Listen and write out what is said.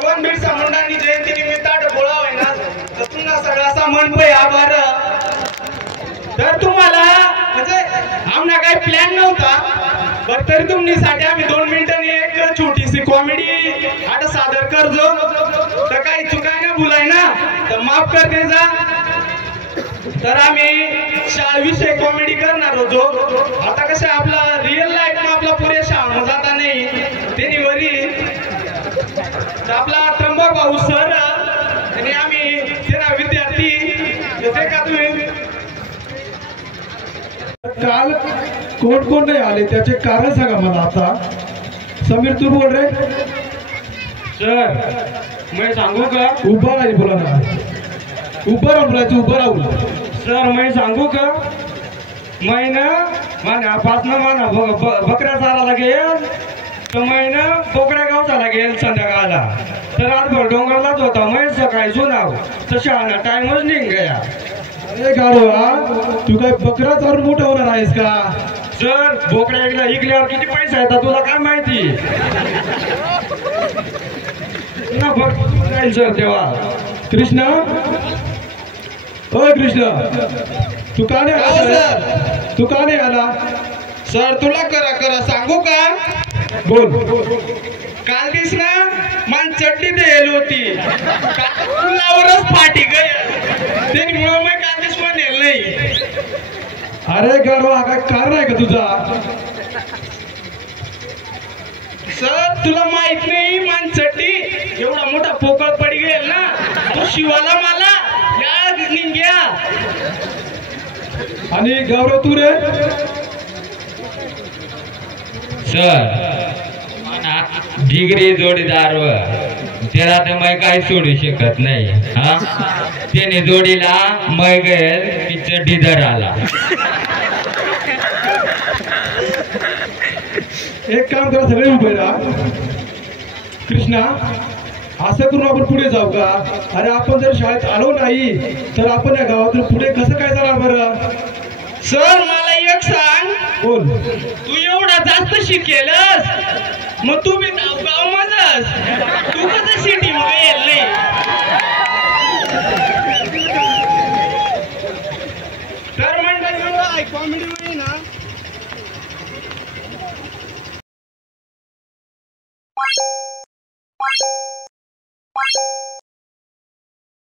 भगवान बिरसा मुंडानी जयंती निमित्त बोळा होय ना तर पुन्हा सगळाचा मन पे आभार तर तुम्हाला म्हणजे आमना काही प्लॅन नव्हता पर तरी तुमच्यासाठी आम्ही 2 मिनिटांनी एक छोटीशी कॉमेडी आता सादर करजो तर काही चुकाय ना भुलाय ना तर माफ कर दे जा तर आम्ही शाळेविषयी कॉमेडी करणार होतो आता कसं आपला रिअल लाईफ मा आपला पुरेशा जाता नाही तेनी वरी तर आपला त्र्यंबक भाऊ सर आणि आम्ही तेरा विद्यार्थी ते का तुम्ही काल कोण नाही आले त्याचे कारण सांगा मला आता समीर तू बोल रे सर मैं सांगू का उभा राही बोला ना उभं राहून बोलायचं उभं राहून सर मैं सांगू का मैंने मान्यापासनं माना बकऱ्या चारायला गेल तर मैंने बोकड्या गावचाला गेल संध्याकाळला तर रातभर डोंगरलाच होता मै सकाळी जुनाव तशा टाइमच निघ गया अरे गाढवा तू काय बकरा चारून मोठा होणार आहेस का सर बोकड्या एकदा इकल्यावर किती पैसा येतात तुला काय माहिती ना बघ जाईल सर तेव्हा कृष्णा ओ कृष्णा तू का नाही आला तू का नाही आला सर तुला करा सांगू का बोल काल दिस ना मन चड्डी देल होती कुल्लावरच फाटी गई त्यामुळे मी काल दिस नेल नाही अरे गाढवा काय कारण आहे का तुझा सर तुला माहित नाही मन चड्डी एवढा मोठा पोकळ पडी गेल ना तो शिवाला मला या निघ्या आणि गौरव तू रे सर डिग्री जोडीदार व त्याला तर मैं काही सोडू शकत नाही हा त्याने जोडीला मै गेल की चड्डी धर आला एक काम करा सगळे उभे राहा कृष्णा असं करून आपण पुढे जाऊ का अरे आपण जर शाळेत आलो नाही तर आपण या गावातून पुढे कसं काय जाणार बरं सर मला एक सांग बोल तू एवढा जास्त शिकेलस मग तू बी गाव मजस तू कसं सिटी मध्ये येल नाही तर मंडळी कॉमेडी मध्ये ना